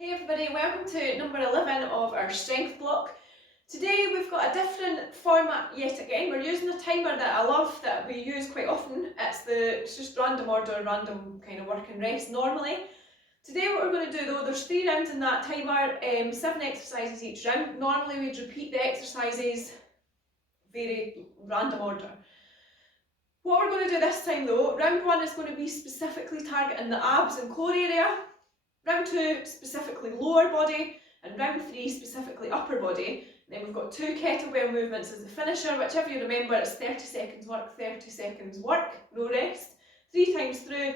Hey everybody, welcome to number 11 of our strength block. Today we've got a different format yet again. We're using a timer that I love, that we use quite often. It's just random order, random kind of work and rest normally. Today what we're going to do though, there's 3 rounds in that timer, 7 exercises each round. Normally we'd repeat the exercises, very random order. What we're going to do this time though, round 1 is going to be specifically targeting the abs and core area. Round 2 specifically lower body, and round 3 specifically upper body. And then we've got 2 kettlebell movements as the finisher. Whichever you remember, it's 30 seconds work, 30 seconds work, no rest, 3 times through,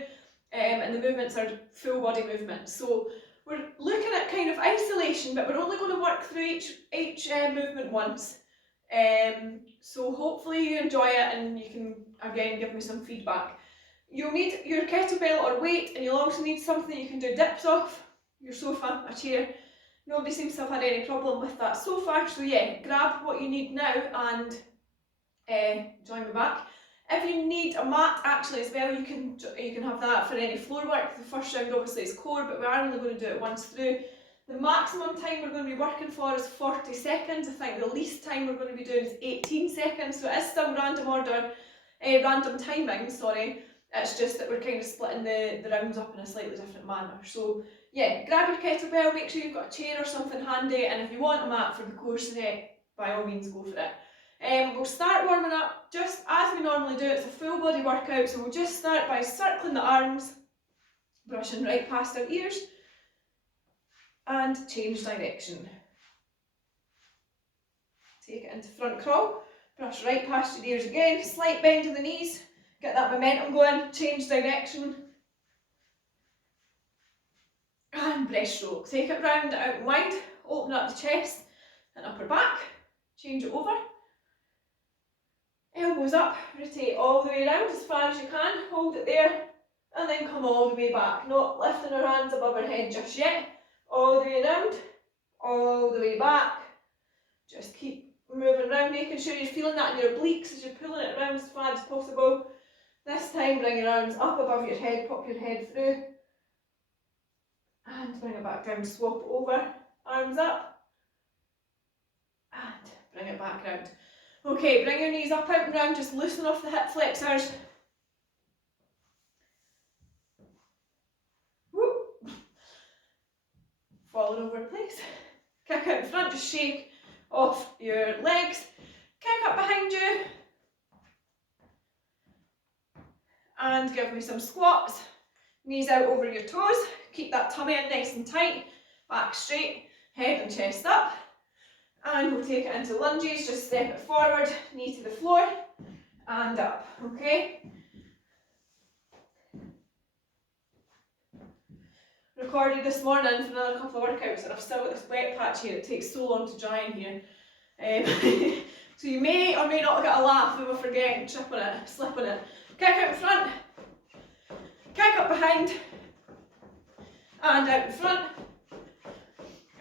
and the movements are full body movements. So we're looking at kind of isolation, but we're only going to work through each movement once. So hopefully you enjoy it and you can again give me some feedback. You'll need your kettlebell or weight, and you'll also need something you can do dips off, your sofa, a chair. Nobody seems to have had any problem with that so far, so yeah, grab what you need now and join me back. If you need a mat actually as well, you can have that for any floor work. The first round obviously is core, but we are only going to do it once through. The maximum time we're going to be working for is 40 seconds. I think the least time we're going to be doing is 18 seconds, so it is still random order, random timing, sorry. It's just that we're kind of splitting the rounds up in a slightly different manner. So yeah, grab your kettlebell, make sure you've got a chair or something handy, and if you want a mat for the core set, by all means go for it. We'll start warming up just as we normally do. It's a full body workout, so we'll just start by circling the arms, brushing right past our ears, and change direction. Take it into front crawl, brush right past your ears again, slight bend in the knees, get that momentum going, change direction, and breaststroke. Take it round, out and wide, open up the chest and upper back, change it over, elbows up, rotate all the way around as far as you can, hold it there, and then come all the way back, not lifting our hands above our head just yet, all the way around, all the way back, just keep moving around, making sure you're feeling that in your obliques as you're pulling it around as far as possible. This time bring your arms up above your head, pop your head through, and bring it back down, swap it over, arms up, and bring it back round. Okay, bring your knees up, out and round, just loosen off the hip flexors. Whoop. Falling over in place. Kick out in front, just shake off your legs. Kick up behind you. And give me some squats. Knees out over your toes. Keep that tummy in nice and tight. Back straight, head and chest up. And we'll take it into lunges. Just step it forward, knee to the floor, and up, okay? Recorded this morning for another couple of workouts, and I've still got this wet patch here. It takes so long to dry in here. So you may or may not get a laugh if I forget, trip on it, slip on it. Kick out in front, kick up behind, and out in front,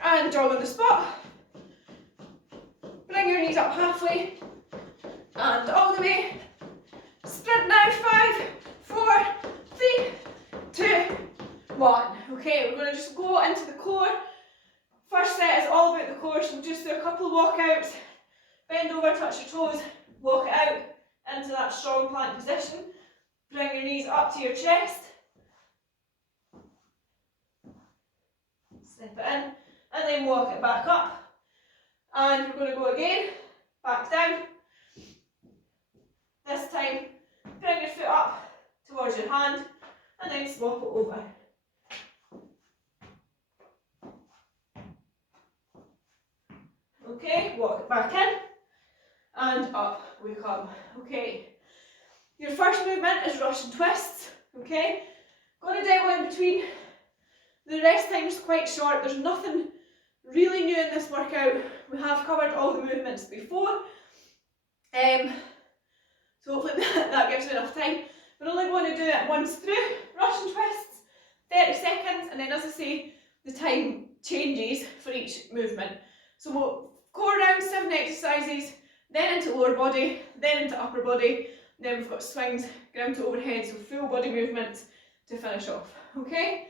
and jog on the spot. Bring your knees up halfway, and all the way. Sprint now, 5, 4, 3, 2, 1. Okay, we're going to just go into the core. First set is all about the core, so we'll just do a couple of walkouts. Bend over, touch your toes, walk it out into that strong plank position. Bring your knees up to your chest. Step it in, and then walk it back up. And we're going to go again, back down. This time, bring your foot up towards your hand, and then swap it over. Okay, walk it back in, and up we come. Okay, your first movement is Russian twists. Okay, got a demo in between. The rest time is quite short. There's nothing really new in this workout. We have covered all the movements before. So hopefully that gives you enough time. We're only going to do it once through. Russian twists, 30 seconds, and then as I say, the time changes for each movement. So we'll go around 7 exercises, then into lower body, then into upper body, then we've got swings, ground to overhead, so full body movements to finish off, okay?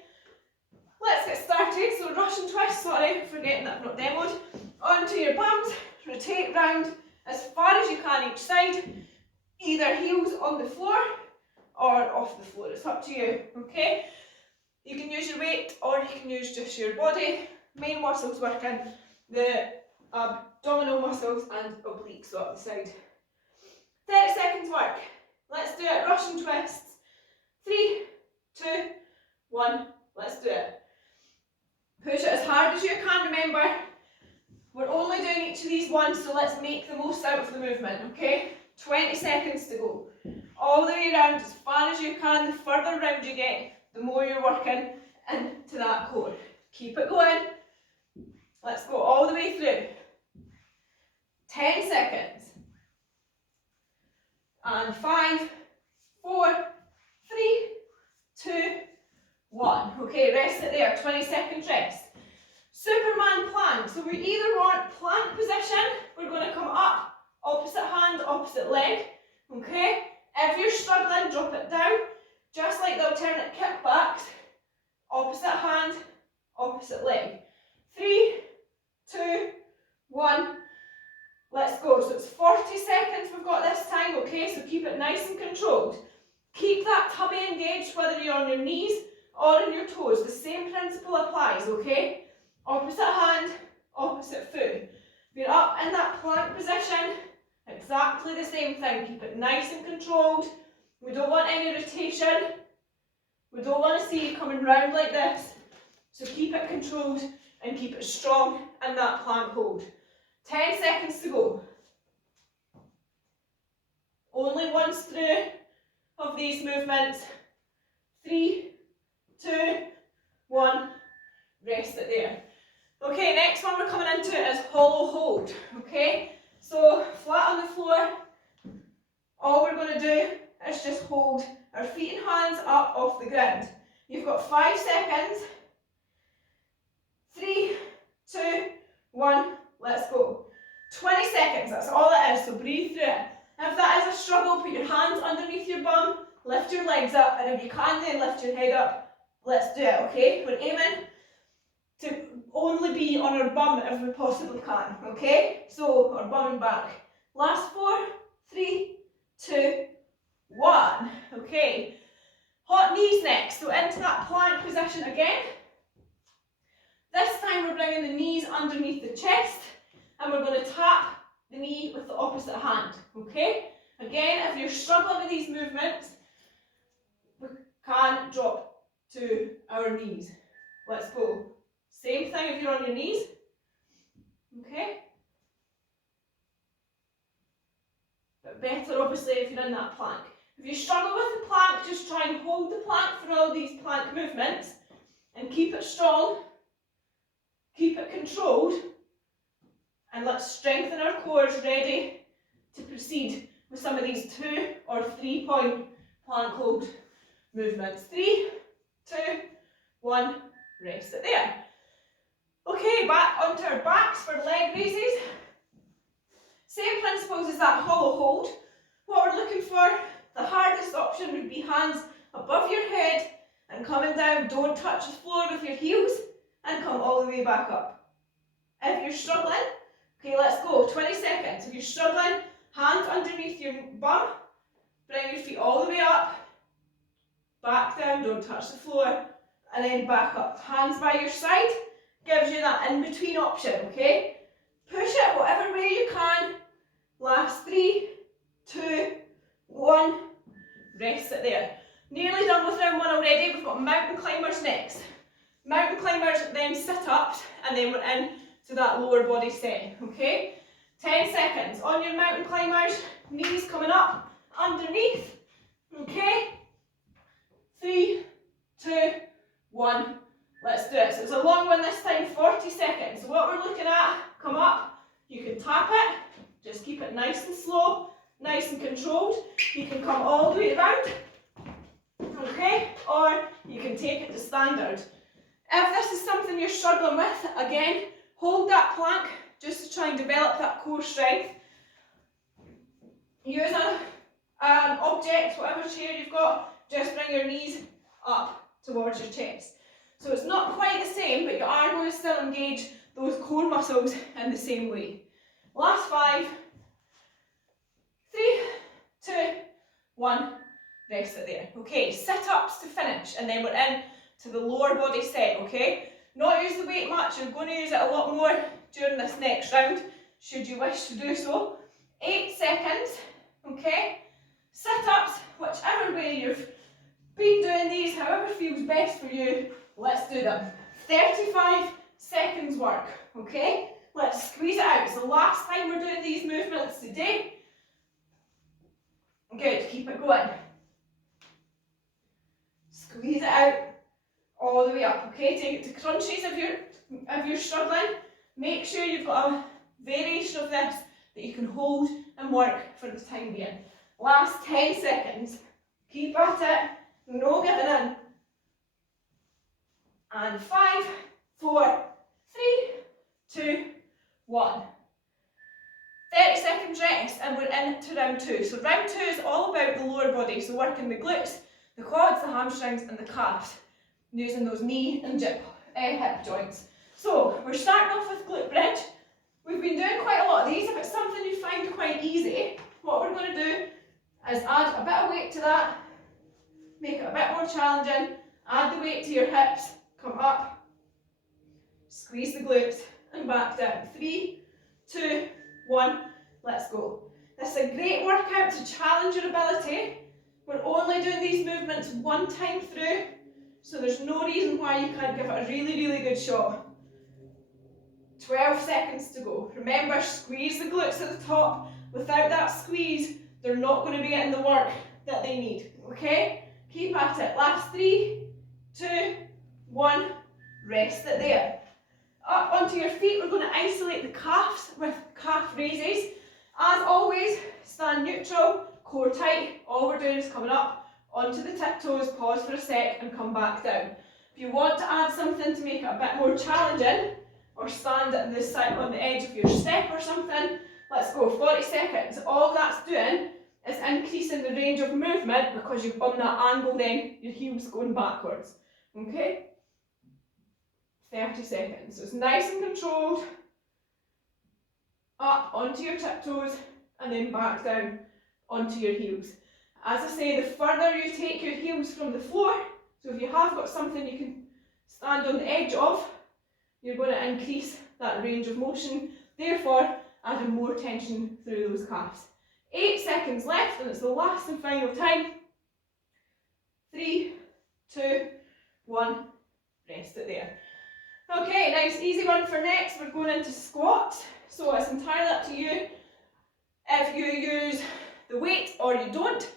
let's get started. So Russian twist, sorry, forgetting that I've not demoed. Onto your bums, rotate round as far as you can each side, either heels on the floor or off the floor, it's up to you, okay? You can use your weight or you can use just your body. Main muscles working, the abdominal muscles and obliques, so up the side. 30 seconds work. Let's do it. Russian twists. 3, 2, 1. Let's do it. Push it as hard as you can, remember. We're only doing each of these once, so let's make the most out of the movement, okay? 20 seconds to go. All the way around as far as you can. The further round you get, the more you're working into that core. Keep it going. Let's go all the way through. 10 seconds. And 5, 4, 3, 2, 1. Okay, rest it there. 20 seconds rest. Superman plank. So we either want plank position, we're going to come up, opposite hand, opposite leg. Okay? If you're struggling, drop it down. Just like the alternate kickbacks, opposite hand, opposite leg. 3, 2, 1. Let's go. So it's 40 seconds we've got this time, okay? So keep it nice and controlled. Keep that tummy engaged, whether you're on your knees or on your toes. The same principle applies, okay? Opposite hand, opposite foot. If you're up in that plank position, exactly the same thing. Keep it nice and controlled. We don't want any rotation. We don't want to see you coming round like this. So keep it controlled and keep it strong in that plank hold. 10 seconds to go. Only once through of these movements. 3, 2, 1. Rest it there. Okay, next one we're coming into is hollow hold. Okay, so flat on the floor. All we're going to do is just hold our feet and hands up off the ground. You've got 5 seconds. 3, 2, 1. Let's go. 20 seconds, that's all it is, so breathe through it. If that is a struggle, put your hands underneath your bum, lift your legs up, and if you can then lift your head up. Let's do it, okay? We're aiming to only be on our bum if we possibly can, okay? So, our bum and back. Last 4, 3, 2, 1. Okay. Hot knees next, so into that plank position again. This time we're bringing the knees underneath the chest and we're going to tap the knee with the opposite hand, okay? Again, if you're struggling with these movements, we can drop to our knees. Let's go. Same thing if you're on your knees, okay? But better obviously if you're in that plank. If you struggle with the plank, just try and hold the plank for all these plank movements and keep it strong, keep it controlled, and let's strengthen our cores ready to proceed with some of these 2 or 3 point plank hold movements. 3, 2, 1, rest it there. Okay, back onto our backs for leg raises. Same principles as that hollow hold. What we're looking for, the hardest option would be hands above your head and coming down. Don't touch the floor with your heels and come all the way back up. If you're struggling, okay, let's go. 20 seconds. If you're struggling, hands underneath your bum, bring your feet all the way up, back down, don't touch the floor, and then back up. Hands by your side gives you that in-between option, okay? Push it whatever way you can. Last 3, 2, 1. Rest it there. Nearly done with round 1 already. We've got mountain climbers next. Mountain climbers, then sit-ups, and then we're in to that lower body set, okay? 10 seconds. On your mountain climbers, knees coming up, underneath, okay? 3, 2, 1. Let's do it. So it's a long one this time, 40 seconds. So what we're looking at, come up, you can tap it, just keep it nice and slow, nice and controlled. You can come all the way around, okay? Or you can take it to standard. If this is something you're struggling with, again, hold that plank just to try and develop that core strength. Use an object, whatever chair you've got, just bring your knees up towards your chest. So it's not quite the same, but you are going to still engage those core muscles in the same way. Last 5, 3, 2, 1, rest it there. Okay, sit-ups to finish, and then we're in to the lower body set, okay? Not use the weight much, you're going to use it a lot more during this next round, should you wish to do so. 8 seconds, okay? Sit-ups, whichever way you've been doing these, however feels best for you, let's do them. 35 seconds work, okay? Let's squeeze it out. It's the last time we're doing these movements today. Good, keep it going. Squeeze it out all the way up, okay? Take it to crunches if you're struggling. Make sure you've got a variation of this that you can hold and work for the time being. Last 10 seconds. Keep at it, no giving in. And 5, 4, 3, 2, 1. 30 seconds rest and we're into round 2. So round 2 is all about the lower body, so working the glutes, the quads, the hamstrings and the calves, using those knee and hip joints. So we're starting off with glute bridge. We've been doing quite a lot of these. If it's something you find quite easy, what we're going to do is add a bit of weight to that, make it a bit more challenging, add the weight to your hips, come up, squeeze the glutes and back down. 3, 2, 1, let's go. This is a great workout to challenge your ability. We're only doing these movements one time through, so there's no reason why you can't give it a really, really good shot. 12 seconds to go. Remember, squeeze the glutes at the top. Without that squeeze, they're not going to be getting the work that they need, okay? Keep at it. Last 3, 2, 1, rest it there. Up onto your feet, we're going to isolate the calves with calf raises. As always, stand neutral, core tight. All we're doing is coming up onto the tiptoes, pause for a sec and come back down. If you want to add something to make it a bit more challenging, or stand at the side on the edge of your step or something, let's go. 40 seconds. All that's doing is increasing the range of movement because you've on that angle then, your heels going backwards. Okay? 30 seconds. So it's nice and controlled. Up onto your tiptoes and then back down onto your heels. As I say, the further you take your heels from the floor, so if you have got something you can stand on the edge of, you're going to increase that range of motion, therefore adding more tension through those calves. 8 seconds left and it's the last and final time. 3, 2, 1, rest it there. Okay, nice easy one for next. We're going into squats, so it's entirely up to you if you use the weight or you don't.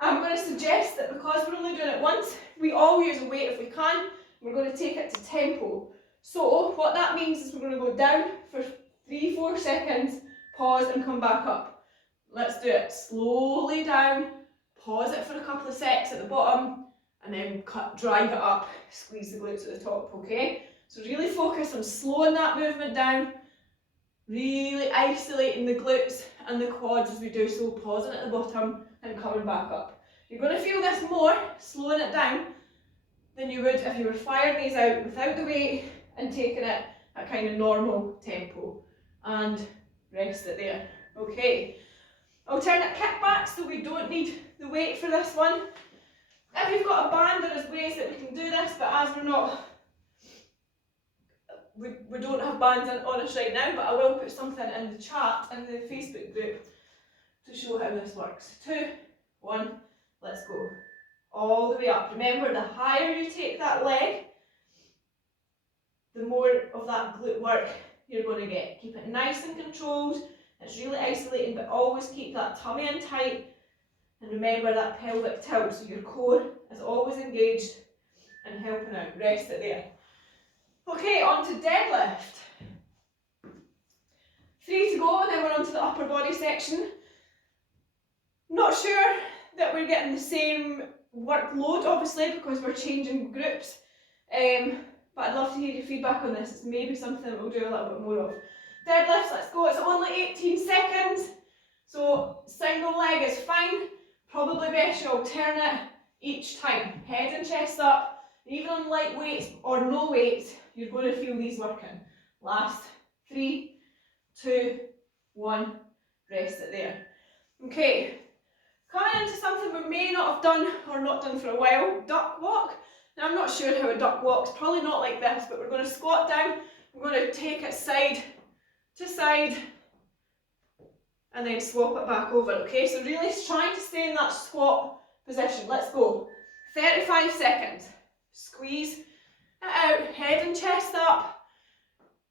I'm going to suggest that because we're only doing it once, we all use a weight if we can. We're going to take it to tempo. So what that means is we're going to go down for 3-4 seconds, pause and come back up. Let's do it slowly down, pause it for a couple of secs at the bottom, and then drive it up, squeeze the glutes at the top, okay? So really focus on slowing that movement down, really isolating the glutes and the quads as we do so, pausing at the bottom and coming back up. You're going to feel this more, slowing it down, than you would if you were firing these out without the weight and taking it at kind of normal tempo. And rest it there. Okay. Alternate kickbacks, so we don't need the weight for this one. If you've got a band, there is ways that we can do this, but as we're not, we don't have bands on us right now, but I will put something in the chat, in the Facebook group, to show how this works. 2, 1, let's go. All the way up. Remember, the higher you take that leg, the more of that glute work you're going to get. Keep it nice and controlled. It's really isolating, but always keep that tummy in tight. And remember that pelvic tilt, so your core is always engaged and helping out. Rest it there. Okay, on to deadlift. 3 to go, and then we're on to the upper body section. Not sure that we're getting the same workload, obviously, because we're changing groups. But I'd love to hear your feedback on this. It's maybe something that we'll do a little bit more of. Deadlifts, let's go. It's only 18 seconds. So single leg is fine. Probably best you alternate each time. Head and chest up. Even on light weights or no weights, you're going to feel these working. Last 3, 2, 1, rest it there. Okay, coming into something we may not have done or not done for a while, duck walk. Now I'm not sure how a duck walks, probably not like this, but we're going to squat down, we're going to take it side to side, and then swap it back over, okay? So really trying to stay in that squat position. Let's go. 35 seconds. Squeeze it out, head and chest up.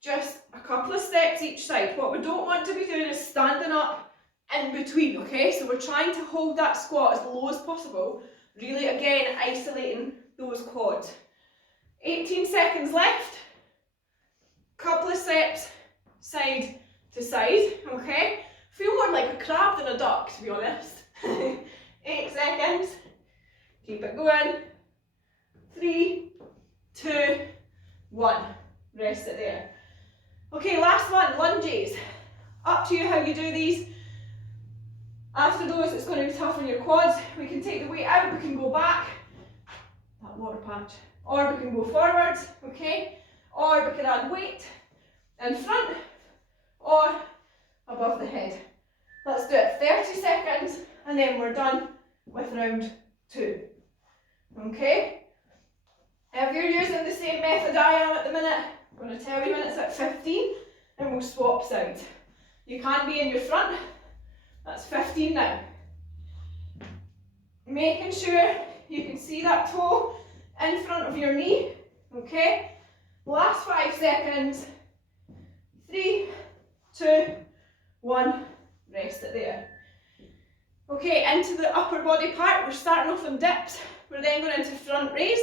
Just a couple of steps each side. What we don't want to be doing is standing up in between, okay? So we're trying to hold that squat as low as possible. Really, again, isolating those quads. 18 seconds left. Couple of steps side to side, okay? Feel more like a crab than a duck, to be honest. 8 seconds. Keep it going. 3, 2, 1. Rest it there. Okay, last one, lunges. Up to you how you do these. After those, it's going to be tough on your quads. We can take the weight out, we can go back. That water patch. Or we can go forwards, okay? Or we can add weight in front or above the head. Let's do it 30 seconds and then we're done with round 2. Okay? If you're using the same method I am at the minute, I'm going to tell you when it's at 15 and we'll swap sides. You can be in your front, that's 15 now. Making sure you can see that toe in front of your knee, okay? Last 5 seconds. 3, 2, 1, rest it there. Okay, into the upper body part, we're starting off on dips, we're then going into front raise.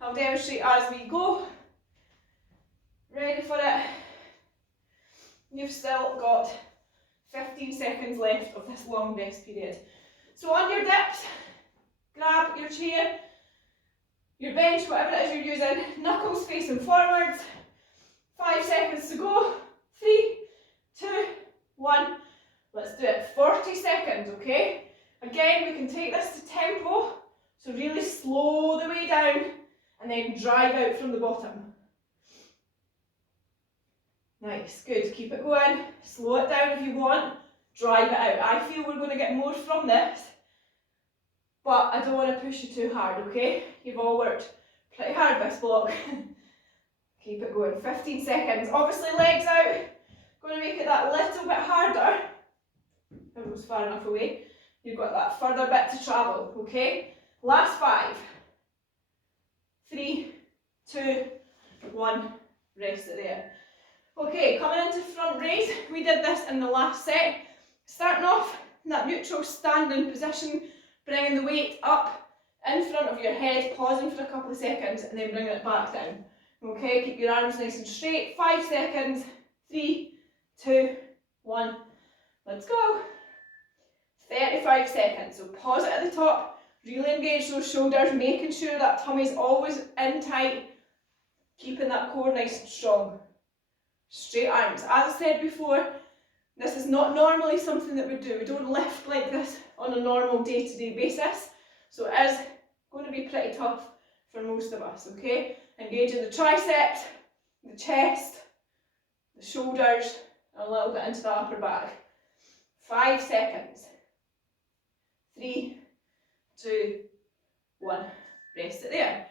I'll demonstrate as we go. Ready for it? You've still got 15 seconds left of this long rest period. So on your dips, grab your chair, your bench, whatever it is you're using, knuckles facing forwards. 5 seconds to go. 3, 2, 1. Let's do it. 40 seconds, okay? Again, we can take this to tempo. So really slow the way down and then drive out from the bottom. Nice, good. Keep it going. Slow it down if you want. Drive it out. I feel we're going to get more from this, but I don't want to push you too hard, okay? You've all worked pretty hard this block. Keep it going. 15 seconds. Obviously legs out. Going to make it that little bit harder. If it was far enough away. You've got that further bit to travel, okay? Last 5. 3, 2, 1. Rest it there. Okay, coming into front raise. We did this in the last set. Starting off in that neutral standing position, bringing the weight up in front of your head, pausing for a couple of seconds, and then bringing it back down. Okay, keep your arms nice and straight. 5 seconds. 3, 2, 1. Let's go. 35 seconds. So pause it at the top. Really engage those shoulders, making sure that tummy's always in tight, keeping that core nice and strong. Straight arms. As I said before, this is not normally something that we do. We don't lift like this on a normal day-to-day basis. So it is going to be pretty tough for most of us, okay? Engaging the triceps, the chest, the shoulders, and a little bit into the upper back. 5 seconds. 3, 2, 1. Rest it there.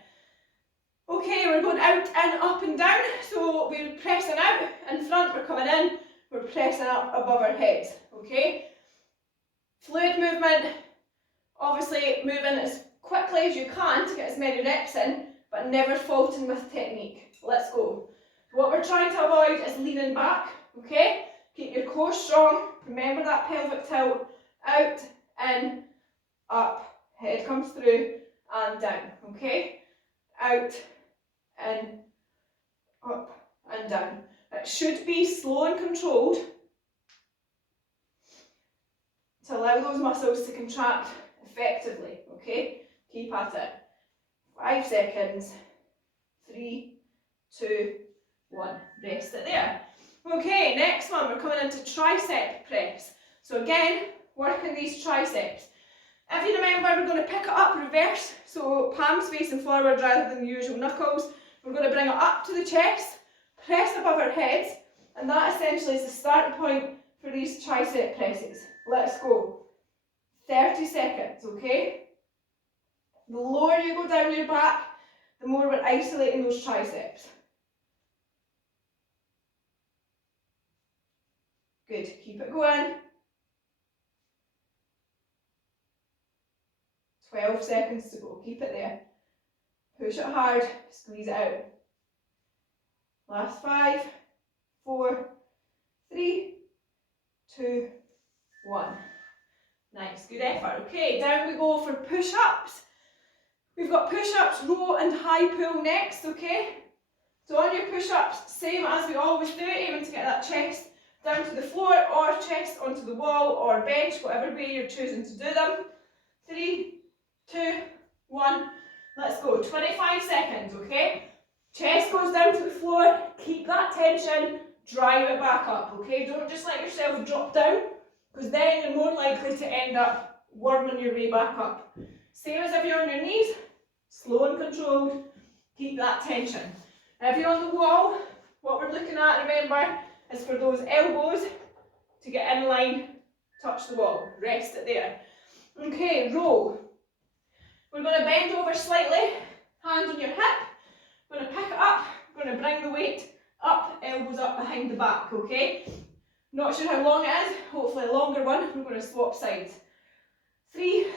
Okay, we're going out and up and down. So we're pressing out in front, we're coming in, we're pressing up above our heads, okay? Fluid movement, obviously moving as quickly as you can to get as many reps in, but never faulting with technique. Let's go. What we're trying to avoid is leaning back, okay? Keep your core strong. Remember that pelvic tilt. Out, in, up. Head comes through and down, okay? Out, in, up and down. It should be slow and controlled to allow those muscles to contract effectively, okay? Keep at it. 5 seconds. 3, 2, 1. Rest it there. Okay, next one, we're coming into tricep press. So again, working these triceps. If you remember, we're going to pick it up reverse, so palms facing forward rather than the usual knuckles. We're going to bring it up to the chest, press above our heads, and that essentially is the starting point for these tricep presses. Let's go. 30 seconds, okay? The lower you go down your back, the more we're isolating those triceps. Good, keep it going. 12 seconds to go, keep it there. Push it hard, squeeze it out. Last 5, 4, 3, 2, 1. Nice, good effort. Okay, down we go for push-ups. We've got push-ups, row and high pull next, okay? So on your push-ups, same as we always do, aiming to get that chest down to the floor or chest onto the wall or bench, whatever way you're choosing to do them. 3, 2, 1, let's go. 25 seconds, okay? Chest goes down to the floor, keep that tension, drive it back up, okay? Don't just let yourself drop down, because then you're more likely to end up worming your way back up. Same as if you're on your knees, slow and controlled, keep that tension. Now if you're on the wall, what we're looking at, remember, is for those elbows to get in line, touch the wall, rest it there. Okay, row. We're going to bend over slightly, hands on your hip, we're going to pick it up, we're going to bring the weight up, elbows up behind the back, okay? Not sure how long it is, hopefully a longer one. We're going to swap sides. 3,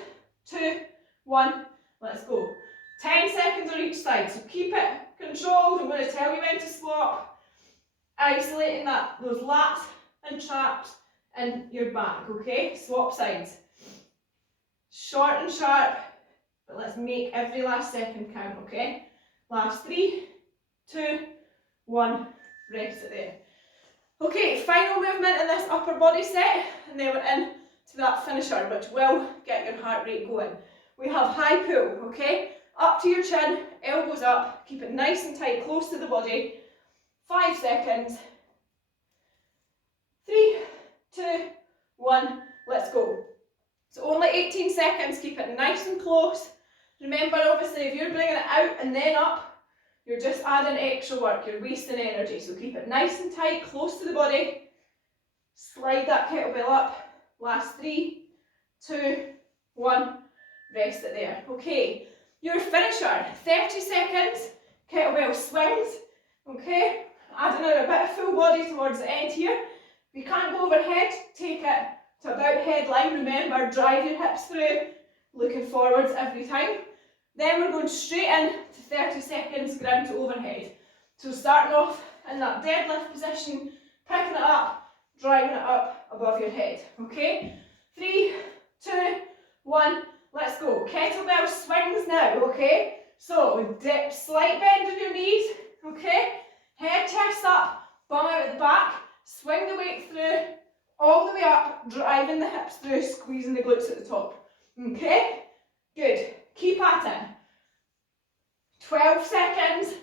2, 1, let's go. 10 seconds on each side, so keep it controlled. I'm going to tell you when to swap. Isolating those lats and traps in your back, okay? Swap sides. Short and sharp, but let's make every last second count, okay? Last 3, 2, 1, rest it there. Okay, final movement in this upper body set, and then we're in to that finisher, which will get your heart rate going. We have high pull, okay? Up to your chin, elbows up, keep it nice and tight, close to the body. 5 seconds. 3, 2, 1, let's go. So only 18 seconds, keep it nice and close. Remember, obviously, if you're bringing it out and then up, you're just adding extra work, you're wasting energy. So keep it nice and tight, close to the body. Slide that kettlebell up. Last 3, 2, 1, rest it there. Okay, your finisher, 30 seconds, kettlebell swings. Okay, adding in a bit of full body towards the end here. If you can't go overhead, take it to about headline. Remember, drive your hips through, looking forwards every time. Then we're going straight in to 30 seconds ground to overhead. So starting off in that deadlift position, picking it up, driving it up above your head. Okay? 3, 2, 1, let's go. Kettlebell swings now, okay? So dip, slight bend in your knees, okay? Head, chest up, bum out at the back, swing the weight through, all the way up, driving the hips through, squeezing the glutes at the top. Okay? Good. Keep at it. 12 seconds.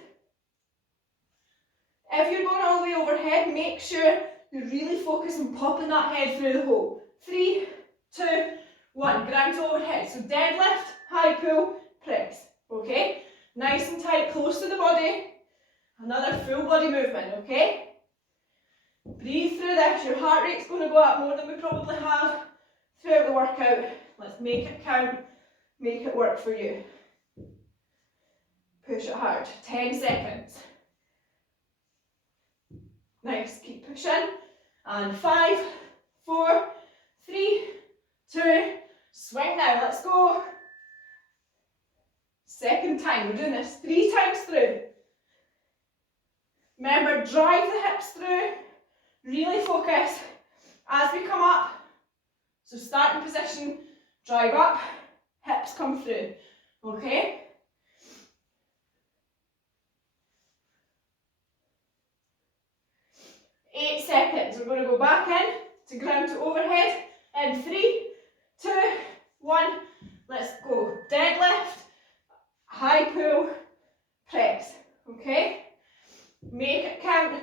If you're going all the way overhead, make sure you really focus on popping that head through the hole. 3, 2, 1. Ground to overhead. So deadlift, high pull, press. Okay? Nice and tight, close to the body. Another full body movement, okay? Breathe through this. Your heart rate's going to go up more than we probably have throughout the workout. Let's make it count. Make it work for you. Push it hard. 10 seconds. Nice. Keep pushing. And 5, 4, 3, 2, swing now. Let's go. Second time. We're doing this 3 times through. Remember, drive the hips through. Really focus as we come up. So starting position, drive up, hips come through. Okay? Eight seconds. We're going to go back in to ground to overhead. In 3, 2, 1. Let's go. Deadlift, high pull, press. Okay? Make it count.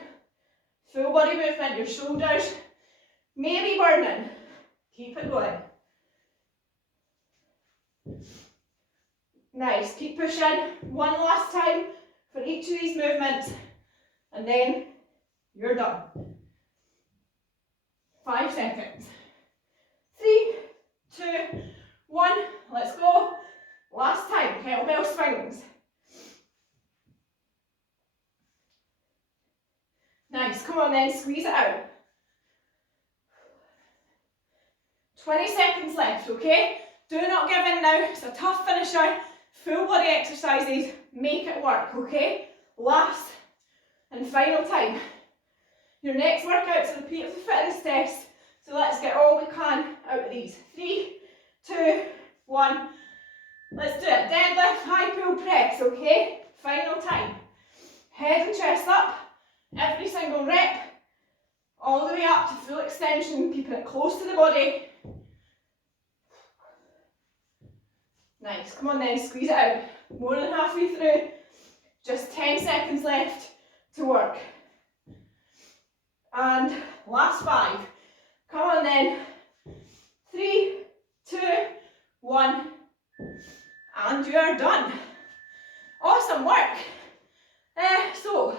Full body movement. Your shoulders may be burning. Keep it going. Nice, keep pushing. One last time for each of these movements, and then you're done. 5 seconds. 3, 2, 1, let's go. Last time, kettlebell swings. Nice, come on then, squeeze it out. 20 seconds left, okay? Do not give in now, it's a tough finisher. Full body exercises, make it work, okay? Last and final time. Your next workout's a repeat of the fitness test, so let's get all we can out of these. 3, 2, 1. Let's do it. Deadlift, high pull press, okay? Final time. Head and chest up, every single rep, all the way up to full extension, keeping it close to the body. Nice, come on then, squeeze it out. More than halfway through. Just 10 seconds left to work. And last 5. Come on then. 3, 2, 1. And you are done. Awesome work. So,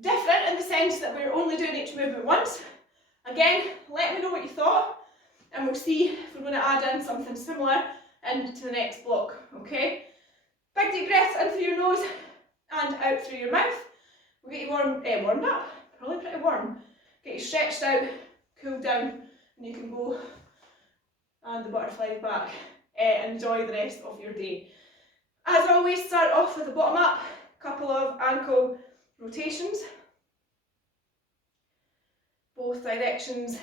different in the sense that we're only doing each movement once. Again, let me know what you thought, and we'll see if we're going to add in something similar into the next block, okay? Big deep breaths in through your nose and out through your mouth. We'll get you warmed up, probably pretty warm. Get you stretched out, cool down, and you can go and the butterfly back. Enjoy the rest of your day. As always, start off with the bottom up, couple of ankle rotations, both directions,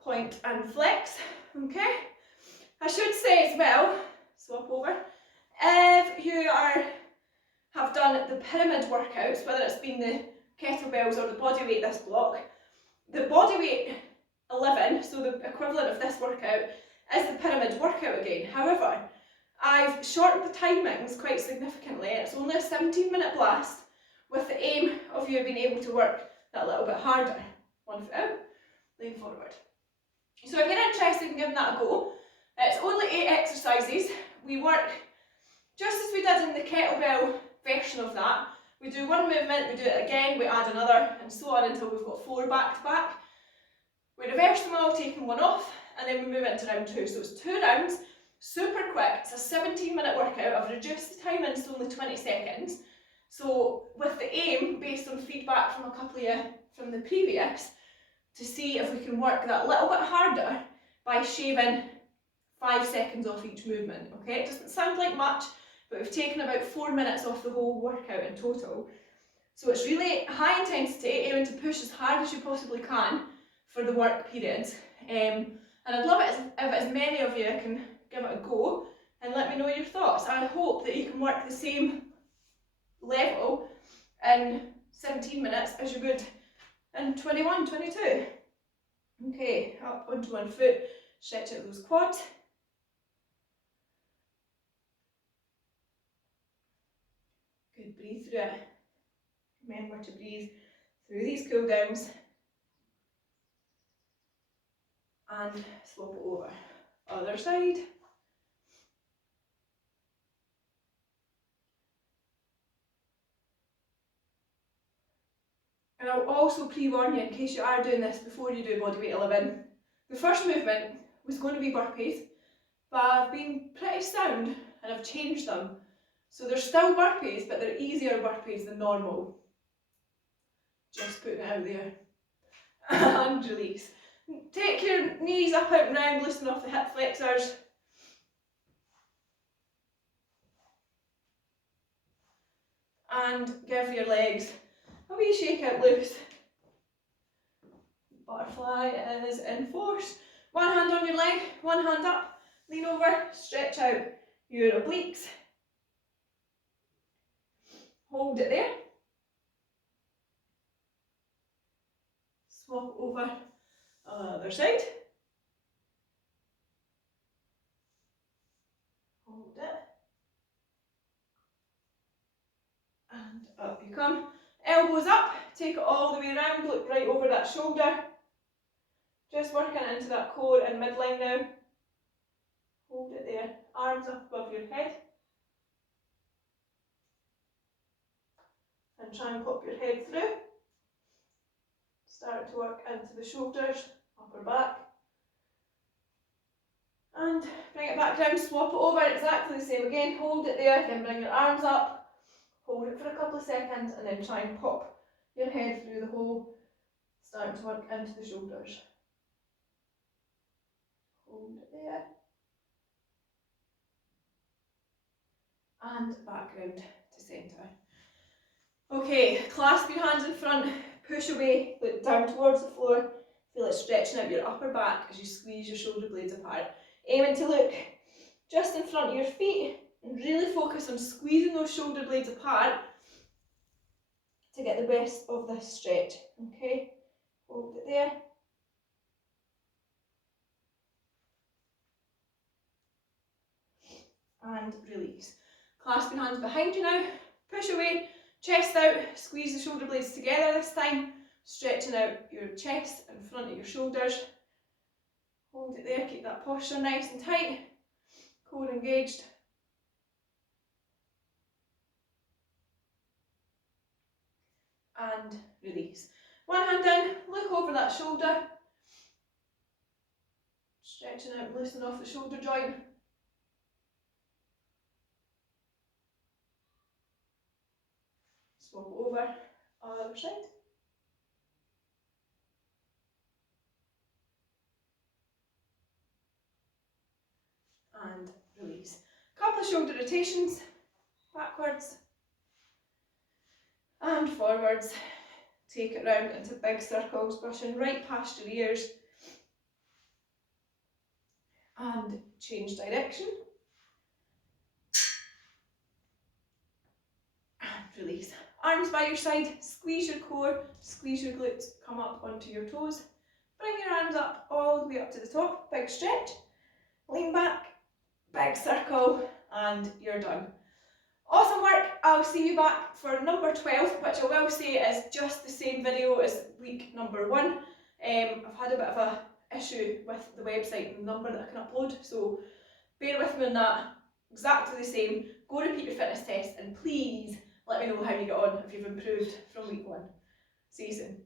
point and flex, okay? I should say as well, swap over, if you have done the pyramid workouts, whether it's been the kettlebells or the bodyweight this block, the bodyweight 11, so the equivalent of this workout, is the pyramid workout again. However, I've shortened the timings quite significantly. It's only a 17-minute blast with the aim of you being able to work that little bit harder. 1 foot out, lean forward. So if you're interested in giving that a go, it's only 8 exercises. We work just as we did in the kettlebell version of that. We do one movement, we do it again, we add another, and so on until we've got 4 back to back. We reverse them all, taking one off, and then we move into round 2. So it's 2 rounds, super quick. It's a 17-minute workout. I've reduced the time in to only 20 seconds. So with the aim, based on feedback from a couple of you from the previous, to see if we can work that little bit harder by shaving 5 seconds off each movement, okay? It doesn't sound like much, but we've taken about 4 minutes off the whole workout in total. So it's really high intensity, aiming to push as hard as you possibly can for the work periods. And I'd love it if as many of you can give it a go and let me know your thoughts. I hope that you can work the same level in 17 minutes as you would in 21, 22. Okay, up onto 1 foot, stretch out those quads. Good, breathe through it. Remember to breathe through these cool downs. And swap it over. Other side. And I'll also pre-warn you, in case you are doing this before you do bodyweight 11, the first movement was going to be burpees, but I've been pretty sound and I've changed them. So they're still burpees, but they're easier burpees than normal. Just putting it out there. And release. Take your knees up, out and round, loosen off the hip flexors. And give your legs a wee shake out loose. Butterfly is in force. One hand on your leg, one hand up, lean over, stretch out your obliques. Hold it there. Swap over other side. Hold it. And up you come. Elbows up, take it all the way around, look right over that shoulder. Just working into that core and midline now. Hold it there. arms up above your head. And try and pop your head through. Start to work into the shoulders, upper back. And bring it back down, swap it over, exactly the same again. Hold it there, then bring your arms up. Hold it for a couple of seconds and then try and pop your head through the hole. Starting to work into the shoulders. Hold it there. And back round to centre. Okay, clasp your hands in front, push away, look down towards the floor. Feel it stretching out your upper back as you squeeze your shoulder blades apart. Aiming to look just in front of your feet and really focus on squeezing those shoulder blades apart to get the best of this stretch. Okay, hold it there. And release. Clasp your hands behind you now, push away, chest out, squeeze the shoulder blades together this time, stretching out your chest in front of your shoulders. Hold it there, keep that posture nice and tight, core engaged. And release. One hand down, look over that shoulder, stretching out and loosening off the shoulder joint. Swap over, other side. And release. Couple of shoulder rotations, backwards and forwards. Take it round into big circles, brushing right past your ears. And change direction. And release. Arms by your side, squeeze your core, squeeze your glutes, come up onto your toes. Bring your arms up all the way up to the top, big stretch. Lean back, big circle, and you're done. Awesome work. I'll see you back for number 12, which I will say is just the same video as week number 1. I've had a bit of a issue with the website and the number that I can upload, so bear with me on that. Exactly the same. Go repeat your fitness test and please let me know how you get on if you've improved from week 1. See you soon.